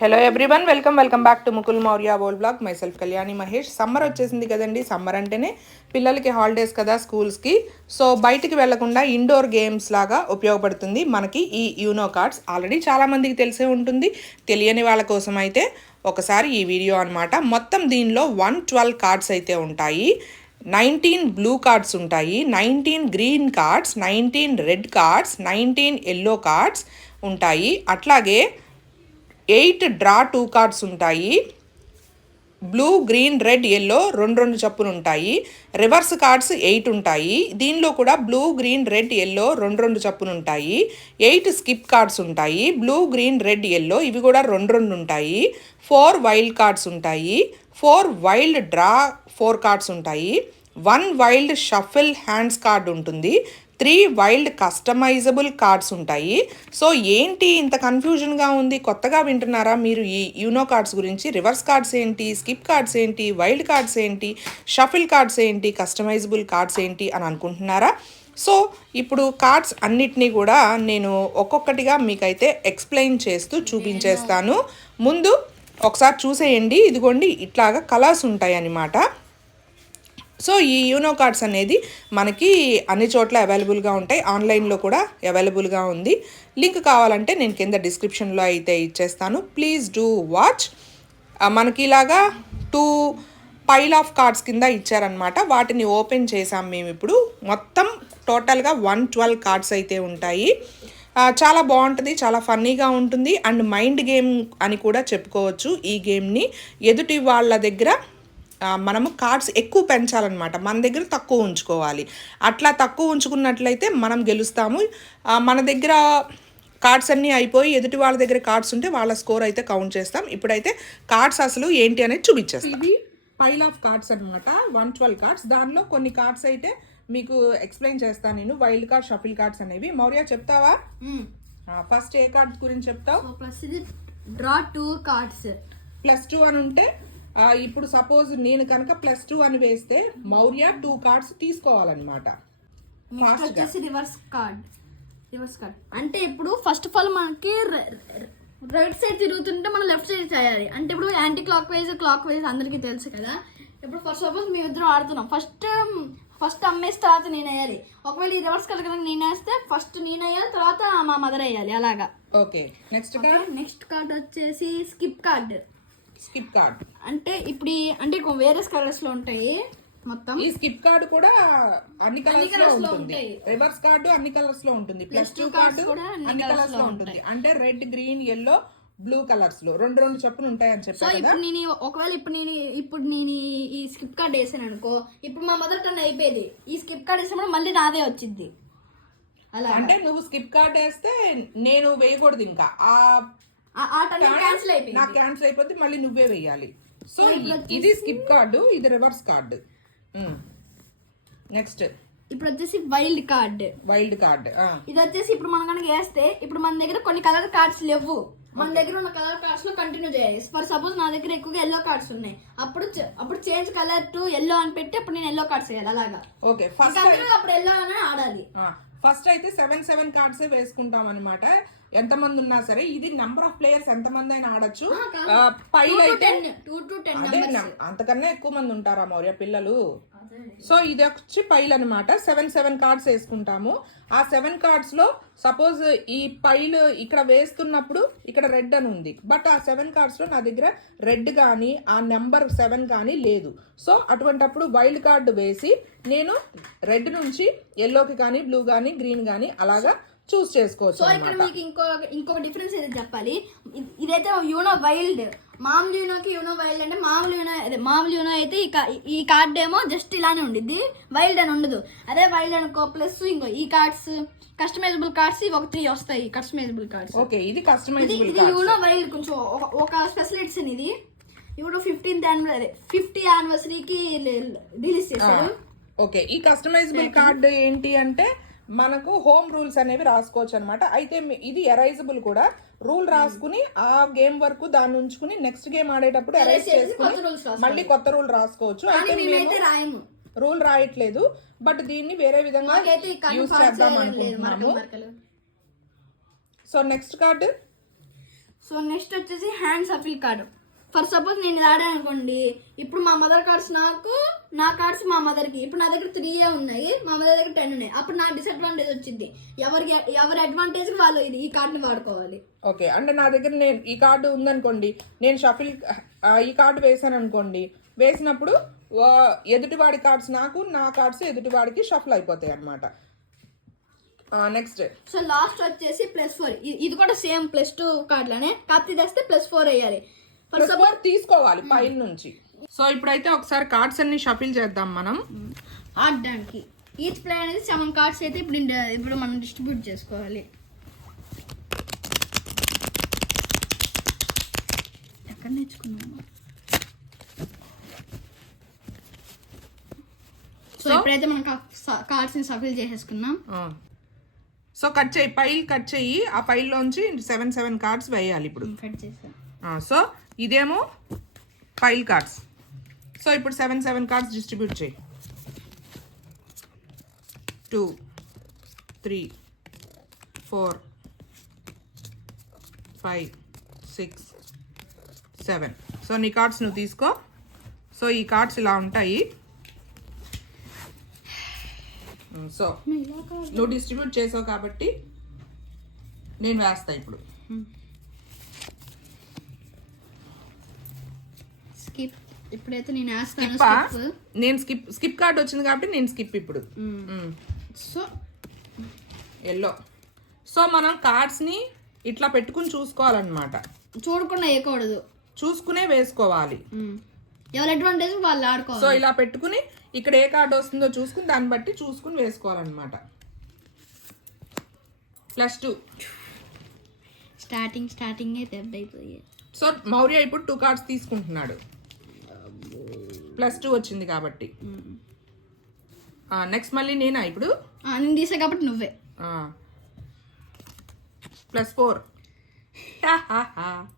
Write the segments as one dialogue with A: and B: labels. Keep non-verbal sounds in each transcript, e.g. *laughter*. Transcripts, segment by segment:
A: Hello everyone welcome welcome back to Mukul Maurya boll blog myself Kalyani Mahesh summer వచ్చేసింది కదండి. Summer అంటేనే పిల్లలకి holidays కదా స్కూల్స్కి సో బయటికి వెళ్ళకుండా ఇండోర్ గేమ్స్ లాగా ఉపయోగపడుతుంది. మనకి ఈ యూనో కార్డ్స్ ఆల్రెడీ చాలామందికి తెలిసే ఉంటుంది. తెలియని వాళ్ళ కోసం అయితే ఒకసారి ఈ వీడియో అన్నమాట. మొత్తం దీనిలో వన్ ట్వెల్వ్ కార్డ్స్ అయితే ఉంటాయి. నైన్టీన్ బ్లూ కార్డ్స్ ఉంటాయి. Nineteen green cards nineteen red cards nineteen yellow cards ఉంటాయి. అట్లాగే ఎయిట్ డ్రా టూ కార్డ్స్ ఉంటాయి. బ్లూ గ్రీన్ రెడ్ ఎల్లో రెండు రెండు చప్పులు ఉంటాయి. రివర్స్ కార్డ్స్ ఎయిట్ ఉంటాయి. దీనిలో కూడా బ్లూ గ్రీన్ రెడ్ ఎల్లో రెండు రెండు చప్పులు ఉంటాయి. ఎయిట్ స్కిప్ కార్డ్స్ ఉంటాయి. బ్లూ గ్రీన్ రెడ్ ఎల్లో ఇవి కూడా రెండు రెండు ఉంటాయి. ఫోర్ వైల్డ్ కార్డ్స్ ఉంటాయి. Four wild draw four cards ఉంటాయి. One wild shuffle hands card ఉంటుంది. త్రీ వైల్డ్ కస్టమైజబుల్ కార్డ్స్ ఉంటాయి. సో ఏంటి ఇంత కన్ఫ్యూజన్గా ఉంది? కొత్తగా వింటున్నారా మీరు ఈ యూనో కార్డ్స్ గురించి? రివర్స్ కార్డ్స్ ఏంటి? స్కిప్ కార్డ్స్ ఏంటి? వైల్డ్ కార్డ్స్ ఏంటి? షఫిల్ కార్డ్స్ ఏంటి? కస్టమైజబుల్ కార్డ్స్ ఏంటి? అని అనుకుంటున్నారా? సో ఇప్పుడు కార్డ్స్ అన్నిటినీ కూడా నేను ఒక్కొక్కటిగా మీకైతే ఎక్స్ప్లెయిన్ చేస్తూ చూపించేస్తాను. ముందు ఒకసారి చూసేయండి. ఇదిగోండి ఇట్లాగా కలర్స్ ఉంటాయి అన్నమాట సో ఈ యూనో కార్డ్స్ అనేది మనకి అన్ని చోట్ల అవైలబుల్గా ఉంటాయి. ఆన్లైన్లో కూడా అవైలబుల్గా ఉంది. లింక్ కావాలంటే నేను కింద డిస్క్రిప్షన్లో అయితే ఇచ్చేస్తాను. ప్లీజ్ డూ వాచ్ మనకి ఇలాగా టూ పైల్ ఆఫ్ కార్డ్స్ కింద ఇచ్చారనమాట వాటిని ఓపెన్ చేసాం మేము ఇప్పుడు. మొత్తం టోటల్గా వన్ ట్వెల్వ్ కార్డ్స్ అయితే ఉంటాయి. చాలా బాగుంటుంది. చాలా ఫన్నీగా ఉంటుంది. అండ్ మైండ్ గేమ్ అని కూడా చెప్పుకోవచ్చు ఈ గేమ్ని. ఎదుటి వాళ్ళ దగ్గర మనము కార్డ్స్ ఎక్కువ పెంచాలన్నమాట. మన దగ్గర తక్కువ ఉంచుకోవాలి. అట్లా తక్కువ ఉంచుకున్నట్లయితే మనం గెలుస్తాము. మన దగ్గర కార్డ్స్ అన్నీ అయిపోయి ఎదుటి వాళ్ళ దగ్గర కార్డ్స్ ఉంటే వాళ్ళ స్కోర్ అయితే కౌంట్ చేస్తాం. ఇప్పుడైతే కార్డ్స్ అసలు ఏంటి అనేది చూపించేస్తాం. ఇది పైల్ ఆఫ్ కార్డ్స్ అనమాట వన్ ట్వెల్వ్ కార్డ్స్ దానిలో కొన్ని కార్డ్స్ అయితే మీకు ఎక్స్ప్లెయిన్ చేస్తాను నేను. వైల్డ్ కార్డ్ షఫిల్ కార్డ్స్ అనేవి. మౌర్య చెప్తావా? ఫస్ట్ ఏ కార్డ్ గురించి చెప్తావు?
B: ప్లస్ ఇది draw two cards
A: plus two అని ఉంటే ఇప్పుడు సపోజ్ నేను కనుక ప్లస్ టూ అని వేస్తే మౌర్య టూ కార్డ్స్ తీసుకోవాలన్నమాట.
B: వచ్చేసి రివర్స్ కార్డ్ రివర్స్ కార్డ్ అంటే ఇప్పుడు ఫస్ట్ ఆఫ్ ఆల్ మనకి రైట్ సైడ్ తిరుగుతుంటే మనం లెఫ్ట్ సైడ్ చేయాలి. అంటే ఇప్పుడు anti clock wise clockwise అందరికీ తెలుసు కదా. ఇప్పుడు ఫస్ట్ సపోజ్ మేము ఇద్దరు ఆడుతున్నాం. ఫస్ట్ ఫస్ట్ అమ్మేసి తర్వాత నేను వేయాలి. ఒకవేళ ఈ రివర్స్ కార్డ్ కనుక నేను వేస్తే ఫస్ట్ నేను వేయాలి తర్వాత మా మదర్ వేయాలి. అలాగా.
A: Okay next card
B: next card వచ్చేసి స్కిప్ కార్డ్
A: స్కిప్ కార్డ్.
B: అంటే ఇప్పుడు అంటే వేరే కలర్స్లో ఉంటాయి మొత్తం?
A: ఈ స్కిప్ కార్డ్ కూడా అన్ని
B: కలర్స్లో
A: ఉంటుంది.
B: ఉంటాయి.
A: రివర్స్ కార్డు అన్ని కలర్స్లో ఉంటుంది. ప్లస్ టూ కార్డు
B: అన్ని కలర్స్లో
A: ఉంటుంది అంటే రెడ్ గ్రీన్ ఎల్లో బ్లూ కలర్స్లో. రెండు రెండు చొప్పున ఉంటాయని
B: సో
A: చెప్పా కదా.
B: ఇప్పుడు నేను ఒకవేళ ఇప్పుడు నేను ఇప్పుడు నేను ఈ- స్కిప్ కార్డ్ వేసాను అనుకో ఇప్పుడు మా మదర్ టర్న్ అయిపోయేది. ఈ స్కిప్ కార్డ్ వేసినప్పుడు మళ్ళీ నాదే వచ్చింది. అలా
A: అంటే నువ్వు స్కిప్ కార్డ్ వేస్తే నేను వేయకూడదు ఇంకా. ఆ
B: క్యాన్సిల్ అయిపోయింది.
A: నాకు క్యాన్సిల్ అయిపోతే మళ్ళీ నువ్వే వేయాలి. సో ఇది స్కిప్ కార్డు ఇది రివర్స్ కార్డు నెక్స్ట్
B: ఇప్పుడు వచ్చేసి వైల్డ్ కార్డ్
A: వైల్డ్ కార్డ్
B: ఇది వచ్చేసి ఇప్పుడు మనం కనుక వేస్తే ఇప్పుడు మన దగ్గర కొన్ని కలర్ కార్డ్స్ లేవు. మన దగ్గర ఉన్న కలర్ కార్డ్స్లో కంటిన్యూ చేయాలి. ఫర్ సపోజ్ నా దగ్గర ఎక్కువగా ఎల్లో కార్డ్స్ ఉన్నాయి. అప్పుడు అప్పుడు చేంజ్ కలర్ టు ఎల్లో అని పెట్టి అప్పుడు నేను ఎల్లో కార్డ్స్ వేయాలి అలాగా?
A: ఓకే ఫస్ట్
B: అప్పుడు ఎల్లో అనే ఆడాలి.
A: ఫస్ట్ అయితే సెవెన్ సెవెన్ కార్డ్స్ వేసుకుంటాం అనమాట ఎంతమంది ఉన్నా సరే ఇది నెంబర్ ఆఫ్ ప్లేయర్స్ ఎంతమంది అయినా ఆడొచ్చు. ఆ, పైలు అయితే
B: టూ టు టెన్
A: అదే నం- అంతకన్నా ఎక్కువ మంది ఉంటారా మౌర్య పిల్లలు? సో ఇది వచ్చి పైల్ అనమాట సెవెన్ సెవెన్ కార్డ్స్ వేసుకుంటాము. ఆ సెవెన్ కార్డ్స్లో సపోజ్ ఈ పైలు ఇక్కడ వేస్తున్నప్పుడు ఇక్కడ రెడ్ అని ఉంది. బట్ ఆ సెవెన్ కార్డ్స్లో నా దగ్గర రెడ్ కానీ ఆ నెంబర్ సెవెన్ కానీ లేదు. సో అటువంటప్పుడు వైల్డ్ కార్డు వేసి నేను రెడ్ నుంచి ఎల్లోకి కానీ బ్లూ కానీ గ్రీన్ కానీ అలాగా చూస్ చేసుకోవచ్చు
B: సో ఇక్కడ మీకు ఇంకో ఇంకొక డిఫరెన్స్ ఏదో చెప్పాలి. ఇదైతే యూనో వైల్డ్. మామూలు యూనోకి యూనో వైల్డ్ అంటే మామూలు యూనో అదే మామూలు యూనో అయితే ఈ ఈ కార్డ్ ఏమో జస్ట్ ఇలానే ఉండిద్ది. వైల్డ్ అని ఉండదు. అదే వైల్డ్ అనుకో ప్లస్ ఇంకో ఈ కార్డ్స్ కస్టమైజబుల్ కార్డ్స్ ఇవి ఒక త్రీ వస్తాయి కస్టమైజబుల్ కార్డ్స్
A: ఓకే ఇది కస్టమైజబుల్
B: ఇది యూనో వైల్డ్ కొంచెం ఒక- ఒక స్పెషల్ ఎడిషన్ ఇది. ఇప్పుడు ఫిఫ్టీన్త్ యానివర్సరీ ఫిఫ్టీ యానివర్సరీకి రిలీజ్ చేశారు.
A: ఓకే ఈ కస్టమైజబుల్ కార్డ్ ఏంటి అంటే మనకు హోమ్ రూల్స్ అనేవి రాసుకోవచ్చు అనమాట అయితే ఇది ఎరైజబుల్ కూడా. రూల్ రాసుకుని ఆ గేమ్ వరకు దాన్ని ఉంచుకుని నెక్స్ట్ గేమ్ ఆడేటప్పుడు ఎరైజ్
B: చేసి
A: చేసుకుని. మళ్ళీ కొత్త రూల్ రాసుకోవచ్చు. అయితే రూల్ రాయట్లేదు. బట్ దీన్ని వేరే విధంగా యూస్ చేద్దాం అనుకుంటున్నాము. So next card?
B: So next వచ్చేసి hand shuffle card. For suppose నేను ఆడాను అనుకోండి ఇప్పుడు మా మదర్ కార్డ్స్ నాకు నా కార్డ్స్ మా మదర్కి ఇప్పుడు నా దగ్గర త్రీ ఉన్నాయి మా మదర్ దగ్గర టెన్ ఉన్నాయి. అప్పుడు నాకు డిసడ్వాంటేజ్ వచ్చింది. ఎవరికి ఎవరి అడ్వాంటేజ్ వాళ్ళు ఇది ఈ కార్డుని వాడుకోవాలి.
A: ఓకే అంటే నా దగ్గర నేను ఈ కార్డు ఉందనుకోండి నేను షఫిల్ ఈ కార్డు వేసాను అనుకోండి వేసినప్పుడు ఎదుటివాడి కార్డ్స్ నాకు నా కార్డ్స్ ఎదుటివాడికి షఫల్ అయిపోతాయి అనమాట నెక్స్ట్
B: సో లాస్ట్ వచ్చేసి ప్లస్ ఫోర్ ఇది కూడా సేమ్ ప్లస్ టూ కార్డులోనే ఇది వస్తే ప్లస్ ఫోర్ వేయాలి. ఫోర్
A: తీసుకోవాలి పైన నుంచి. సో ఇప్పుడైతే ఒకసారి కార్డ్స్ అన్ని షఫిల్ చేద్దాం మనం.
B: ఆడడానికి ఈచ్ ప్లేయర్ అనేది సెవెన్ కార్డ్స్ అయితే ఇప్పుడు ఇప్పుడు మనం డిస్ట్రిబ్యూట్ చేసుకోవాలి. ఎక్కడ నేర్చుకున్నాము? సో ఇప్పుడైతే మనం కార్డ్స్ని సఫిల్ చేసేసుకున్నాం
A: సో కట్ చేయి పైల్ కట్ చేయి ఆ పైల్లోంచి సెవెన్ సెవెన్ కార్డ్స్ వేయాలి ఇప్పుడు.
B: కట్ చేసాం
A: సో ఇదేమో పైల్ కార్డ్స్ సో ఇప్పుడు సెవెన్ సెవెన్ కార్డ్స్ డిస్ట్రిబ్యూట్ చేయి. Two three four five six seven so నీ కార్డ్స్ నువ్వు తీసుకో. సో ఈ కార్డ్స్ ఇలా ఉంటాయి. సో నువ్వు డిస్ట్రిబ్యూట్ చేసావు కాబట్టి నేను వేస్తా ఇప్పుడు.
B: స్కిప్. ఇప్పుడైతే నేను వేస్తాను.
A: నేను స్కిప్ స్కిప్ కార్డ్ వచ్చింది కాబట్టి నేను స్కిప్ ఇప్పుడు.
B: So
A: yellow. సో మనం కార్డ్స్ని ఇట్లా పెట్టుకుని చూసుకోవాలన్నమాట.
B: చూడకుండా వేయకూడదు.
A: చూసుకునే వేసుకోవాలి.
B: ఎవరి అడ్వాంటేజ్ వాళ్ళు
A: సో
B: ఆడుకోవాలి
A: ఇలా పెట్టుకుని ఇక్కడ ఏ కార్డు వస్తుందో చూసుకుని దాన్ని బట్టి చూసుకుని వేసుకోవాలన్నమాట. ప్లస్ టూ
B: స్టార్టింగ్ స్టార్టింగ్ దెబ్బ అయిపోయి.
A: సో మౌర్య ఇప్పుడు టూ కార్డ్స్ తీసుకుంటున్నాడు. ప్లస్ టూ వచ్చింది కాబట్టి. నెక్స్ట్ మళ్ళీ నేనా ఇప్పుడు?
B: నేను తీసా కాబట్టి నువ్వే.
A: Plus four. *laughs*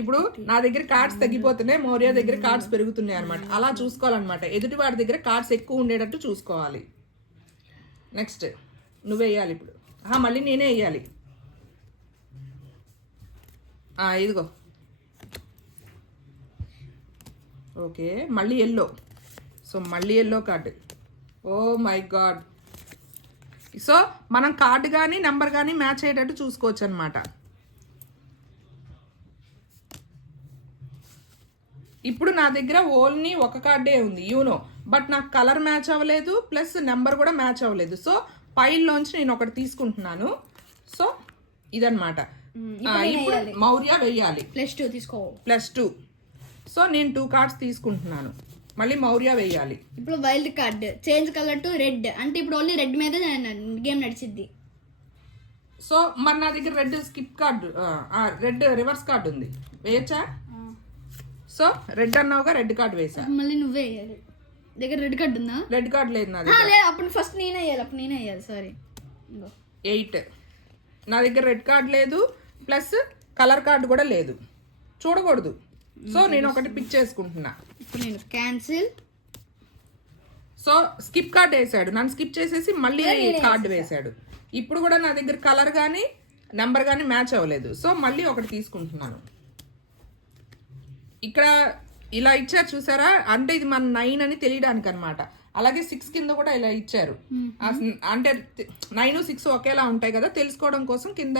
A: ఇప్పుడు నా దగ్గర కార్డ్స్ తగ్గిపోతున్నాయి మౌర్య దగ్గర కార్డ్స్ పెరుగుతున్నాయి అనమాట అలా చూసుకోవాలన్నమాట. ఎదుటి వాడి దగ్గర కార్డ్స్ ఎక్కువ ఉండేటట్టు చూసుకోవాలి. నెక్స్ట్ నువ్వే వేయాలి ఇప్పుడు. మళ్ళీ నేనే వేయాలి. ఇదిగో. ఓకే మళ్ళీ ఎల్లో సో మళ్ళీ yellow card oh my God. So మనం కార్డు కానీ నెంబర్ కానీ మ్యాచ్ అయ్యేటట్టు చూసుకోవచ్చు అనమాట ఇప్పుడు నా దగ్గర ఓన్లీ ఒక కార్డే ఉంది యూనో బట్ నాకు కలర్ మ్యాచ్ అవ్వలేదు ప్లస్ నెంబర్ కూడా మ్యాచ్ అవ్వలేదు. సో పైల్లోంచి నేను ఒకటి తీసుకుంటున్నాను. సో ఇప్పుడు మౌర్య వెయ్యాలి
B: ప్లస్ టూ తీసుకో.
A: ప్లస్ టూ సో నేను టూ కార్డ్స్ తీసుకుంటున్నాను. మళ్ళీ మౌర్య వెయ్యాలి
B: ఇప్పుడు wild card change colour to red. అంటే ఇప్పుడు ఓన్లీ రెడ్ మీద గేమ్ నడిచిద్ది.
A: సో మరి నా దగ్గర red skip card red reverse card ఉంది. వేయచ్చా? సో రెడ్ అన్నావుగా రెడ్ కార్డు వేసా.
B: మళ్ళీ నువ్వే వేయాలి. దగ్గర రెడ్ కార్డ్ ఉందా?
A: రెడ్ కార్డు లేదు నా దగ్గర.
B: లేదు అప్పుడు ఫస్ట్ నేనే వేయాలి అప్పుడు నేనే వేయాలి సారీ
A: ఎయిట్. నా దగ్గర రెడ్ కార్డు లేదు ప్లస్ కలర్ కార్డు కూడా లేదు. చూడకూడదు. సో నేను ఒకటి పిక్ చేసుకుంటున్నా.
B: ఇప్పుడు నేను క్యాన్సిల్
A: సో స్కిప్ కార్డ్ వేసాడు. నన్ను స్కిప్ చేసేసి మళ్ళీ కార్డు వేసాడు. ఇప్పుడు కూడా నా దగ్గర కలర్ కానీ నెంబర్ కానీ మ్యాచ్ అవ్వలేదు. సో మళ్ళీ ఒకటి తీసుకుంటున్నాను. ఇక్కడ ఇలా ఇచ్చారు చూసారా? అంటే ఇది మన నైన్ అని తెలియడానికి అనమాట అలాగే సిక్స్ కింద కూడా ఇలా ఇచ్చారు. అంటే నైన్ సిక్స్ ఒకేలా ఉంటాయి కదా? తెలుసుకోవడం కోసం కింద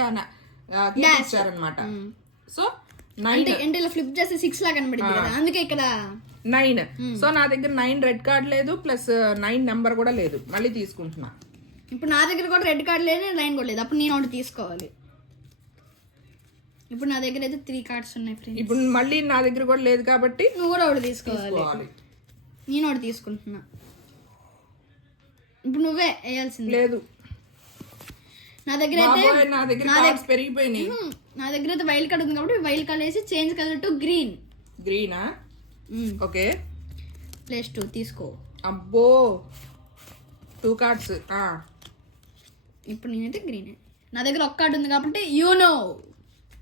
A: ఇచ్చారనమాట సో
B: అంటే అంటే ఇలా ఫ్లిప్ చేస్తే సిక్స్ లాగా కనబడింది కదా. అందుకే ఇక్కడ
A: నైన్ సో నా దగ్గర నైన్ రెడ్ కార్డ్ లేదు ప్లస్ నైన్ నెంబర్ కూడా లేదు. మళ్ళీ తీసుకుంటున్నా.
B: ఇప్పుడు నా దగ్గర కూడా రెడ్ కార్డ్ లేదు లైన్ కూడా లేదు. అప్పుడు నేను ఒకటి తీసుకోవాలి. ఇప్పుడు నా దగ్గర అయితే త్రీ కార్డ్స్ ఉన్నాయి ఫ్రెండ్
A: ఇప్పుడు మళ్ళీ నా దగ్గర కూడా లేదు కాబట్టి
B: నువ్వు కూడా ఒకటి తీసుకోవాలి.
A: తీసుకోవాలి.
B: నేను ఒకటి తీసుకుంటున్నా. ఇప్పుడు నువ్వే వేయాల్సింది.
A: లేదు.
B: నా దగ్గర అయితే
A: నా దగ్గర కార్డ్స్ పెరిగిపోయినాయి.
B: నా దగ్గర అయితే వైల్డ్ కార్డ్ ఉంది కాబట్టి వైల్డ్ కార్డ్ వేసి చేంజ్ కలర్ టు గ్రీన్.
A: గ్రీనా? ఓకే.
B: ప్లేస్ టూ తీసుకో.
A: అబ్బో! టూ కార్డ్స్
B: ఇప్పుడు నేనైతే గ్రీన్. నా దగ్గర ఒక్క కార్డు ఉంది కాబట్టి యూ నో.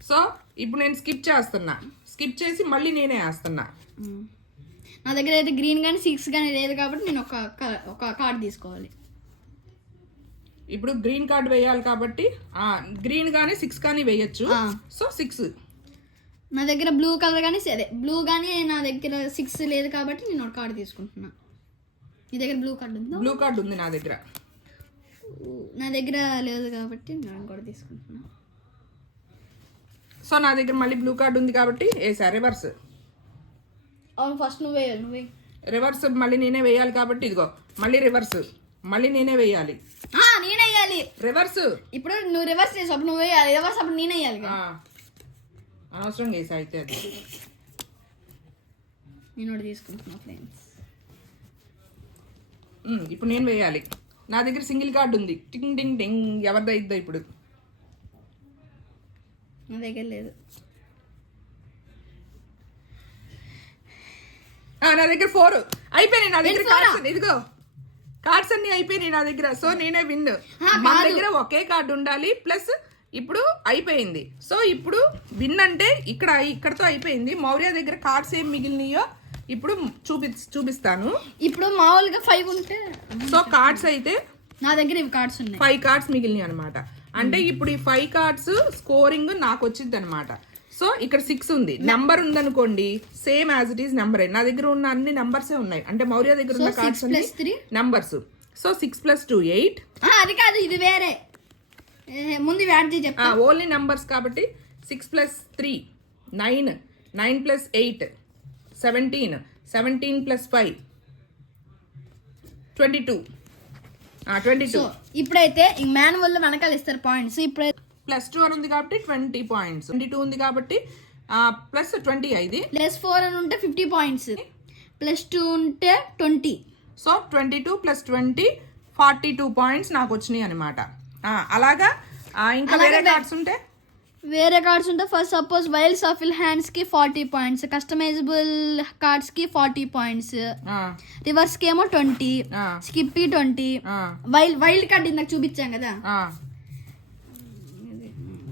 A: సో ఇప్పుడు నేను స్కిప్ చేస్తున్నా. స్కిప్ చేసి మళ్ళీ నేనే వేస్తున్నా.
B: నా దగ్గర అయితే గ్రీన్ కానీ సిక్స్ కానీ లేదు కాబట్టి నేను ఒక ఒక కార్డ్ తీసుకోవాలి.
A: ఇప్పుడు గ్రీన్ కార్డ్ వేయాలి కాబట్టి గ్రీన్ కానీ సిక్స్ కానీ వేయచ్చు. సో సిక్స్
B: నా దగ్గర బ్లూ కలర్ కానీ సరే బ్లూ కానీ నా దగ్గర సిక్స్ లేదు కాబట్టి నేను ఒక కార్డు తీసుకుంటున్నా. నీ దగ్గర బ్లూ కార్డు ఉందా?
A: బ్లూ కార్డ్ ఉంది నా దగ్గర.
B: నా దగ్గర లేదు కాబట్టి నేను కూడా తీసుకుంటున్నా.
A: సో నా దగ్గర మళ్ళీ బ్లూ కార్డ్ ఉంది కాబట్టి వేసా రివర్స్
B: అవును ఫస్ట్ నువ్వే నువ్వే.
A: రివర్స్ మళ్ళీ నేనే వేయాలి కాబట్టి ఇదిగో మళ్ళీ రివర్స్ మళ్ళీ నేనే వేయాలి.
B: వేయాలి
A: రివర్స్
B: ఇప్పుడు నువ్వు రివర్స్ చేసి అప్పుడు నువ్వు వేయాలి. రివర్స్ అప్పుడు నేనే వేయాలి.
A: అనవసరం వేసా అయితే అది.
B: నేను తీసుకుంటున్నా ఫ్రెండ్స్
A: ఇప్పుడు నేను వేయాలి. నా దగ్గర సింగిల్ కార్డ్ ఉంది. టింగ్ టింగ్ టింగ్. ఎవరిదో ఇద్దో ఇప్పుడు.
B: నా దగ్గర లేదు.
A: నా దగ్గర ఫోర్ అయిపోయినాయి నా దగ్గర ఇదిగో. కార్డ్స్ అన్ని అయిపోయినాయి నా దగ్గర. సో నేనే విన్.
B: కాదు.
A: దగ్గర ఒకే కార్డు ఉండాలి ప్లస్ ఇప్పుడు అయిపోయింది. సో ఇప్పుడు విన్ అంటే ఇక్కడ ఇక్కడతో అయిపోయింది. మౌర్య దగ్గర కార్డ్స్ ఏం మిగిలినాయో ఇప్పుడు చూపి చూపిస్తాను.
B: ఇప్పుడు మామూలుగా ఫైవ్ ఉంటే
A: సో కార్డ్స్ అయితే
B: నా దగ్గర ఇవి కార్డ్స్ ఉన్నాయి.
A: ఫైవ్ కార్డ్స్ మిగిలినాయి అనమాట అంటే ఇప్పుడు ఈ ఫైవ్ కార్డ్స్ స్కోరింగ్ నాకు వచ్చింది అనమాట సో ఇక్కడ సిక్స్ ఉంది. నెంబర్ ఉందనుకోండి same as it is number నా దగ్గర ఉన్న అన్ని నెంబర్సే ఉన్నాయి. అంటే మౌర్య దగ్గర ఉన్న cards
B: three?
A: Numbers so six plus two eight
B: అది కాదు ఇది వేరే. ముందు యాడ్ చెప్తా.
A: ఓన్లీ నెంబర్స్ కాబట్టి six plus three nine nine plus eight seventeen seventeen plus five twenty two twenty two
B: ఇప్పుడైతే ఈ మాన్యువల్ వెనకాల ఇస్తారు పాయింట్స్ ఇప్పుడైతే
A: ప్లస్ టూ అని ఉంది కాబట్టి ట్వంటీ పాయింట్స్. ట్వంటీ టూ ఉంది కాబట్టి ప్లస్ ట్వంటీ అయింది
B: ప్లస్ ఫోర్ అని ఉంటే ఫిఫ్టీ పాయింట్స్. ప్లస్ టూ ఉంటే twenty.
A: So twenty two plus twenty forty two points నాకు వచ్చినాయి అనమాట అలాగా? ఇంకా వేరే కార్డ్స్ ఉంటే?
B: వేరే కార్డ్స్ ఉంటే ఫస్ట్ సపోజ్ వైల్డ్ సఫిల్ హ్యాండ్స్కి ఫార్టీ పాయింట్స్ కస్టమైజబుల్ కార్డ్స్కి ఫార్టీ పాయింట్స్. రివర్స్కి ఏమో ట్వంటీ
A: ఆ,
B: స్కిప్పీ ట్వంటీ. వైల్డ్ వైల్డ్ కార్డ్ ఇందాక చూపించాం కదా.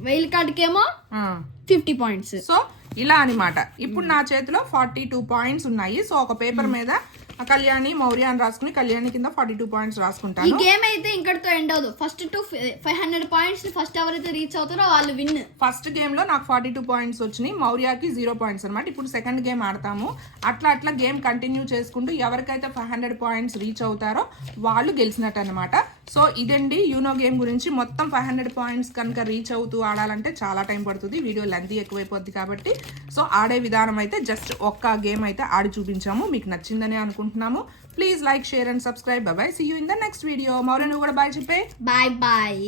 A: ఆ,
B: వైల్డ్ కార్డ్కి ఏమో
A: ఆ.
B: ఫిఫ్టీ పాయింట్స్
A: సో ఇలా అన్నమాట ఇప్పుడు నా చేతిలో ఫార్టీ టూ పాయింట్స్ ఉన్నాయి. సో ఒక పేపర్ మీద ఆ కళ్యాణి మౌర్య అని రాసుకుని కళ్యాణి కింద ఫార్టీ టూ పాయింట్స్
B: ఈ
A: రాసుకుంటాను
B: గేమ్ అయితే ఇంకటితో ఎండ్ అవ్వదు. First to five hundred points first ఎవరైతే రీచ్ అవుతారో వాళ్ళు విన్
A: ఫస్ట్ గేమ్లో నాకు ఫార్టీ టూ పాయింట్స్ వచ్చినాయి. మౌర్యాకి జీరో పాయింట్స్ అనమాట ఇప్పుడు సెకండ్ గేమ్ ఆడతాము. అట్లా అట్లా గేమ్ కంటిన్యూ చేసుకుంటూ ఎవరికైతే ఫైవ్ హండ్రెడ్ పాయింట్స్ రీచ్ అవుతారో వాళ్ళు గెలిచినట్టు అనమాట సో ఇదండి యూనో గేమ్ గురించి. మొత్తం ఫైవ్ హండ్రెడ్ పాయింట్స్ కనుక రీచ్ అవుతూ ఆడాలంటే చాలా టైం పడుతుంది. వీడియో లెంత్ ఎక్కువైపోద్ది కాబట్టి. సో ఆడే విధానం అయితే జస్ట్ ఒక్క గేమ్ అయితే ఆడి చూపించాము. మీకు నచ్చిందని అనుకుంటున్నాము. Please like share and subscribe bye see you in the next video Maurya నువ్వు కూడా బాయ్ చెప్పే.
B: Bye bye